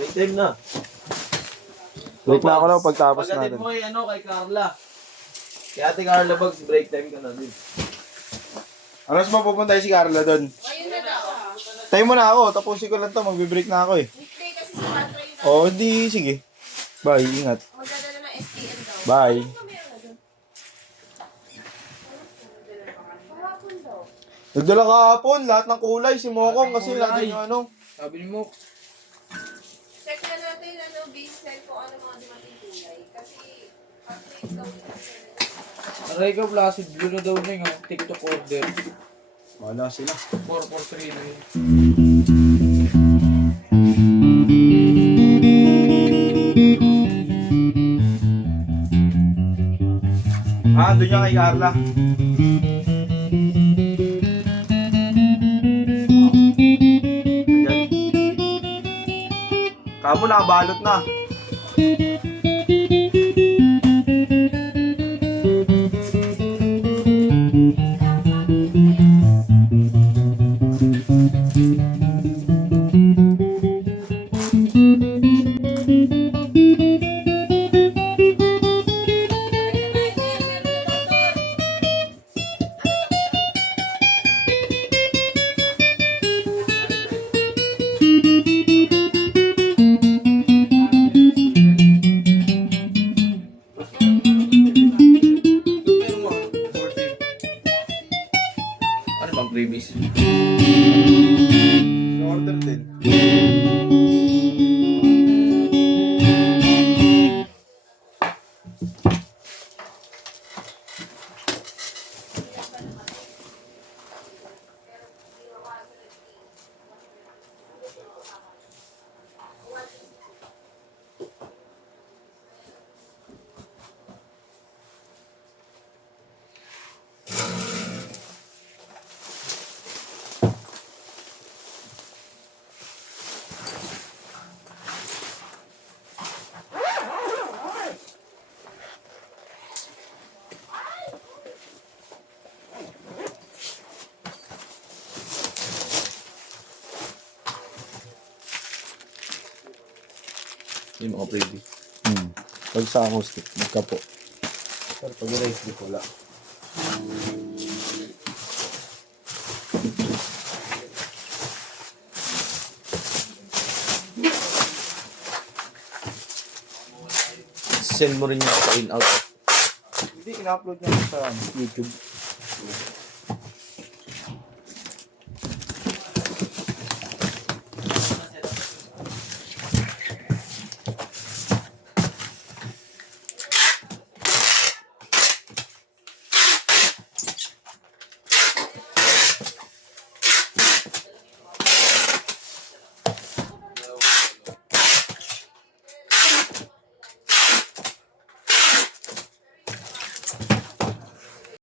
Break time na. Break na ako lang pagtapos natin. Pagdating mo kay Carla. Kay Ate Carla Bags, break time ka na din. Alas mo pupunta si Carla doon? Ayun na daw. Tayo mo na ako, tapusin ko lang to, magbe-break na ako eh. Hindi kasi sa battery na. Oo, di, sige. Bye, ingat. Magdadala ng STM daw. Bye. Kahapon daw. Nagdala kahapon, lahat ng kulay, si Mokong kasi lagi yung ano. Sabi ni mo. Check na natin Vincent kung ano mga dumating kulay. Kasi update daw ito. Aray ka, Placid Blue na daw na yung TikTok order. Wala sila. 443 na yun. Doon niya kay Carla. Ayan. Kamo nakabalot na. Ano bang previous? Order din. Yung mga previous. Pag sa acoustic, magkapo. Pero pag rice di pula. Send mo rin yung in out. Hindi, in-upload niya sa YouTube.